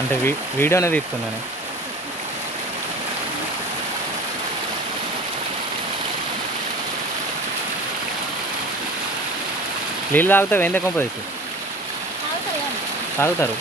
అంటే వీడియోనే తీస్తున్నాను. నీళ్ళు తాగుతావు ఏందే కొంపదీసి? తాగుతారు.